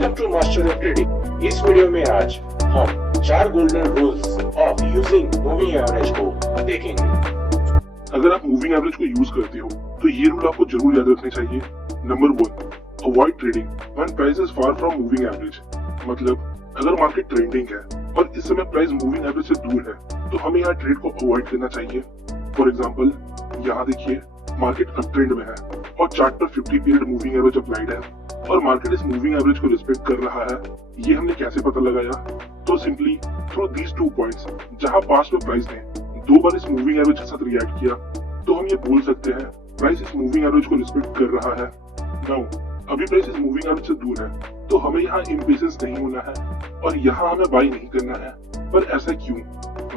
Welcome to master of trading. इस video में आज हम 4 golden rules of using moving average को देखेंगे। अगर आप मूविंग एवरेज को यूज करते हो तो ये रूल आपको जरूर याद रखने चाहिए। Number 1, avoid trading when price is far from moving average. मतलब अगर मार्केट ट्रेंडिंग है और इस समय प्राइस मूविंग एवरेज से दूर है तो हमें यहाँ ट्रेड को अवॉइड करना चाहिए। फॉर एग्जाम्पल, यहाँ देखिए मार्केट अप ट्रेंड में है और चार्ट पर 50 पीरियड मूविंग एवरेज अप्लाइड है और मार्केट इस मूविंग एवरेज को रिस्पेक्ट कर रहा है। ये हमने कैसे पता लगाया? तो सिंपली थ्रू दीज 2 पॉइंट्स, जहां पास्ट में प्राइस ने 2 बार इस मूविंग एवरेज के साथ रिएक्ट किया, तो हम ये बोल सकते हैं प्राइस इस मूविंग एवरेज को रिस्पेक्ट कर रहा है। नाउ अभी प्राइस इस मूविंग एवरेज से दूर है तो हमें यहाँ इम्पेशेंस नहीं होना है और यहाँ हमें बाई नहीं करना है। पर ऐसा क्यों?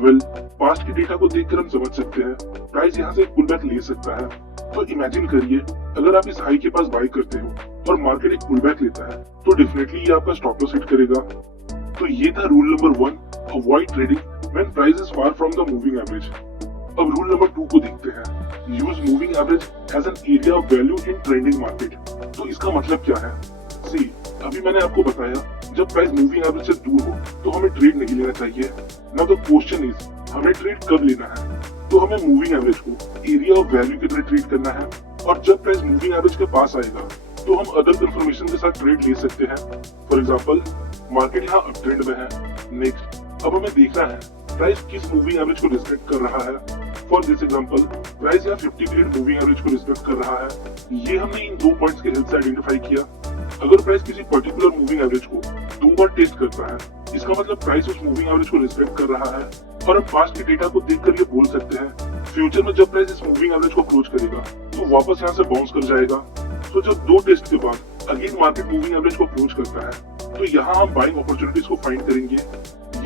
वेल, पास्ट के डेटा को देखकर हम समझ सकते हैं प्राइस यहाँ से पुल बैक ले सकता है। तो इमेजिन करिए अगर आप इस हाई के पास बाई करते हो और मार्केट एक पुल बैक लेता है तो डेफिनेटली ये आपका स्टॉप लॉस हिट करेगा। तो ये था rule number 1, avoid trading when price is far from the moving average. अब रूल नंबर 2 को देखते हैं, use moving average as an area of value in trending market. तो इसका मतलब क्या है? सी, अभी मैंने आपको बताया जब प्राइस मूविंग एवरेज से दूर हो तो हमें ट्रेड नहीं लेना चाहिए। नाउ द क्वेश्चन इज हमें ट्रेड कब लेना है? तो हमें मूविंग एवरेज को एरिया ऑफ वैल्यू की तरह ट्रीट करना है और जब प्राइस मूविंग एवरेज के पास आएगा तो हम अदर कंफर्मेशन के साथ ट्रेड ले सकते हैं। फॉर एग्जांपल, मार्केट यहाँ अप ट्रेंड में है। नेक्स्ट, अब हमें देखना है प्राइस किस मूविंग एवरेज को रिस्पेक्ट कर रहा है। फॉर दिस एग्जांपल, प्राइस यहाँ 50 पीरियड मूविंग एवरेज को रिस्पेक्ट कर रहा है। ये हमने इन 2 पॉइंट्स के हेल्प से आइडेंटिफाई किया। अगर प्राइस किसी पर्टिकुलर मूविंग एवरेज को 2 बार टेस्ट करता है, इसका मतलब प्राइस उस मूविंग एवरेज को रिस्पेक्ट कर रहा है और हम पास्ट के डेटा को देखकर ये बोल सकते हैं फ्यूचर में जब प्राइस इस मूविंग एवरेज को अप्रोच करेगा तो वापस यहाँ से बाउंस कर जाएगा। तो जब 2 टेस्ट के बाद अगेन मार्केट मूविंग एवरेज को अप्रोच करता है तो यहाँ हम बाइंग अपॉर्चुनिटीज को फाइंड करेंगे।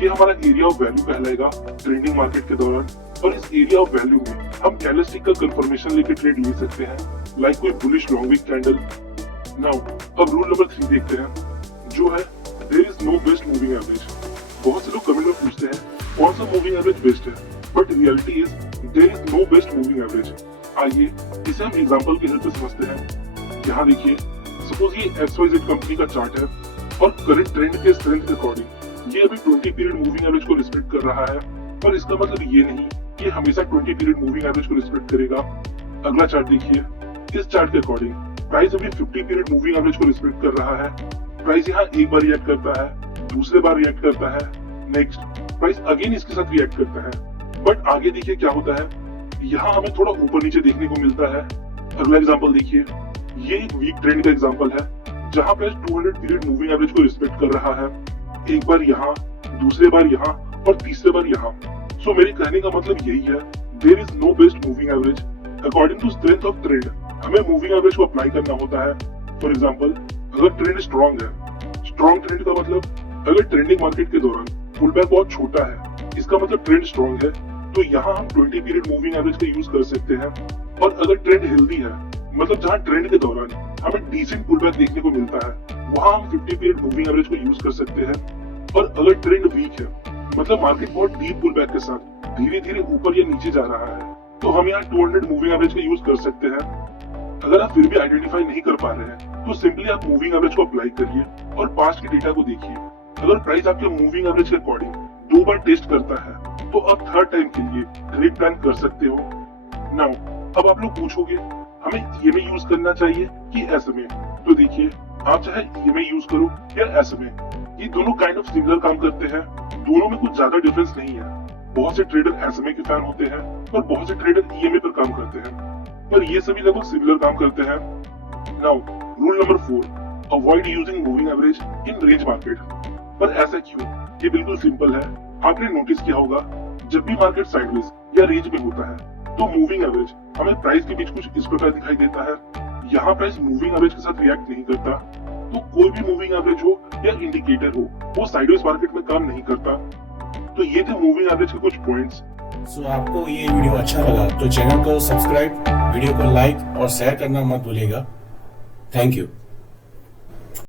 ये हमारा एरिया ऑफ वैल्यू कहलाएगा ट्रेंडिंग मार्केट के दौरान और इस एरिया ऑफ वैल्यू में हम कैंडलस्टिक का कंफर्मेशन लेकर ट्रेड ले सकते हैं, लाइक कोई bullish long wick candle. Now अब रूल नंबर 3 देखते हैं, जो है there is no best moving average. बहुत से लोग कमेंट में पूछते हैं कौन सा मूविंग एवरेज बेस्ट है, but reality is there is no best moving average. आइए इसे हम एग्जांपल के हेल्प से समझते हैं। यहाँ देखिए, सपोज ये XYZ कंपनी का चार्ट है और करंट ट्रेंड के स्ट्रेंथ के अकॉर्डिंग ये अभी 20 पीरियड मूविंग एवरेज को रिस्पेक्ट कर रहा है, पर इसका मतलब ये नहीं कि हमेशा 20 पीरियड मूविंग एवरेज को रिस्पेक्ट करेगा। अगला चार्ट देखिए, इस चार्ट के अकॉर्डिंग प्राइस अभी 50 पीरियड मूविंग एवरेज को रिस्पेक्ट कर रहा है। प्राइस यहाँ एक बार रिएक्ट करता है, दूसरे बार रिएक्ट करता है, नेक्स्ट प्राइस अगेन इसके साथ रिएक्ट करता है। बट आगे देखिए क्या होता है, यहाँ हमें थोड़ा ऊपर नीचे देखने को मिलता है। अगला एग्जांपल देखिए, ये एक वीक ट्रेंड का एग्जांपल है जहाँ प्राइस 200 पीरियड मूविंग एवरेज को रिस्पेक्ट कर रहा है, एक बार यहाँ, दूसरे बार यहाँ और तीसरे बार यहाँ। सो मेरे कहने का मतलब यही है, there is no best moving average. According to strength of trend हमें मूविंग एवरेज को अप्लाई करना होता है। फॉर एग्जांपल, अगर ट्रेंड स्ट्रॉन्ग है, स्ट्रॉन्ग ट्रेंड का मतलब अगर ट्रेंडिंग मार्केट के दौरान पुल बैक बहुत छोटा है, इसका मतलब ट्रेंड स्ट्रॉन्ग है, तो यहाँ हम 20 पीरियड मूविंग एवरेज का यूज कर सकते हैं। और अगर ट्रेंड हेल्दी है, मतलब जहाँ ट्रेंड के दौरान हमें डिसेंट पुल बैक देखने को मिलता है, वहाँ हम 50 पीरियड मूविंग एवरेज को यूज कर सकते हैं। और अगर ट्रेंड वीक है, मतलब मार्केट बहुत डीप पुल बैक के साथ धीरे धीरे ऊपर या नीचे जा रहा है, तो हम यहाँ 200 मूविंग एवरेज का यूज कर सकते हैं। अगर आप फिर भी आइडेंटिफाई नहीं कर पा रहे हैं तो सिंपली आप मूविंग एवरेज को अप्लाई करिए और पास्ट के डेटा को देखिए। अगर प्राइस आपके मूविंग एवरेज के अकॉर्डिंग 2 बार टेस्ट करता है तो आप थर्ड टाइम के लिए ट्रेड प्लान कर सकते हो। नाउ अब आप लोग पूछोगे हमें EMA यूज करना चाहिए कि SMA? तो देखिए, आप चाहे EMA यूज करो या SMA, ये दोनों काइंड ऑफ सिमिलर काम करते हैं। दोनों में कुछ ज्यादा डिफरेंस नहीं है। बहुत से ट्रेडर SMA के फैन होते हैं और बहुत से ट्रेडर EMA पर काम करते हैं, पर ये सभी लगभग सिमिलर काम करते हैं। Now rule number 4, avoid using moving average in range market. पर ऐसा क्यों? ये बिल्कुल सिंपल है। आपने नोटिस किया होगा जब भी मार्केट साइडवेज या रेंज में होता है तो मूविंग एवरेज हमें प्राइस के बीच कुछ इस प्रकार दिखाई देता है। यहाँ प्राइस मूविंग एवरेज के साथ रिएक्ट नहीं करता, तो कोई भी मूविंग एवरेज हो या इंडिकेटर हो, वो साइडवेज मार्केट में काम नहीं करता। तो ये थे मूविंग एवरेज के कुछ पॉइंट्स। सो आपको ये वीडियो अच्छा लगा तो चैनल को सब्सक्राइब, वीडियो को लाइक और शेयर करना मत भूलिएगा। Thank you.